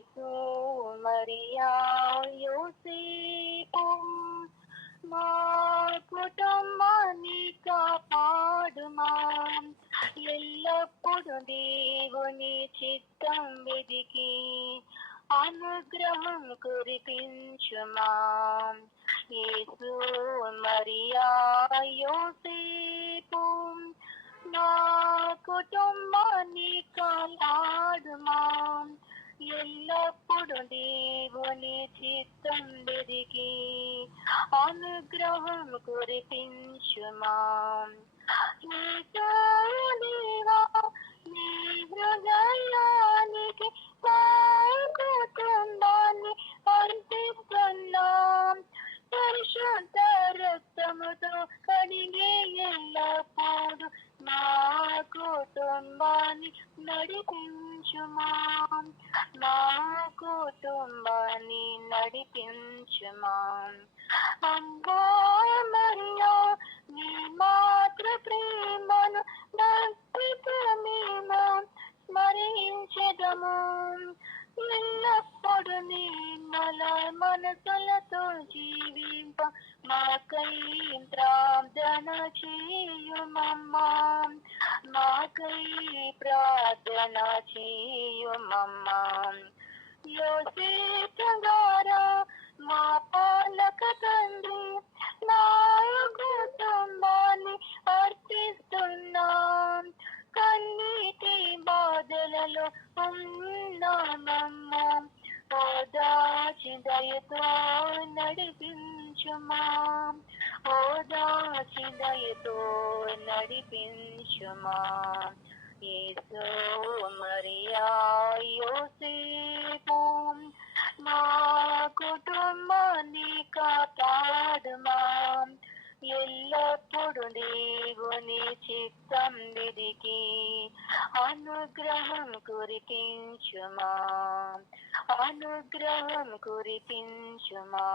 యేసు మరియా యోసేపు మా కుటుంబాన్ని కాపాడుమా ఎల్లప్పుడు దేవుని చిత్తం వెదికి అనుగ్రహం కురిపించుమా యేసు మరియా యోసేపు నా కుటుంబాన్ని కాపాడుమా ఎల్లప్పుడు దేవుని చిత్తం వెదికి అనుగ్రహం కురిపించుమా యేసు దేవా నీ హృదయానికి మా కుటుంబాన్ని అర్పిస్తున్నాం పరిశుద్ధ రక్తముతో కడిగే ఎల్లప్పుడు మా కుటుంబాన్ని నడిపించుమా మా కుటుంబాన్ని నడిపించుమా అమ్మా మరియా నీ మాతృ ప్రేమను భక్తితో మేము స్మరించెదము ఎల్లప్పుడు నిర్మల మనసులతో జీవింప మాకై ప్రార్థన చేయుమమ్మా మాకై ప్రార్థన చేయుమమ్మా యోసేపు గారా మా పాలక తండ్రి నా కుటుంబాన్ని అర్పిస్తున్నాం కన్నీటి బాధలలో ఉన్నామమ్మా ఓదాచి దయతో నడిపించుమా ఓదాచి దయతో నడిపించుమా యేసు మరియా యోసేపు మా కుటుంబాన్ని కాపాడుమా ఎల్లప్పుడు దేవుని చిత్తం వెదికి అనుగ్రహం కురిపించుమా అనుగ్రహం కురిపించుమా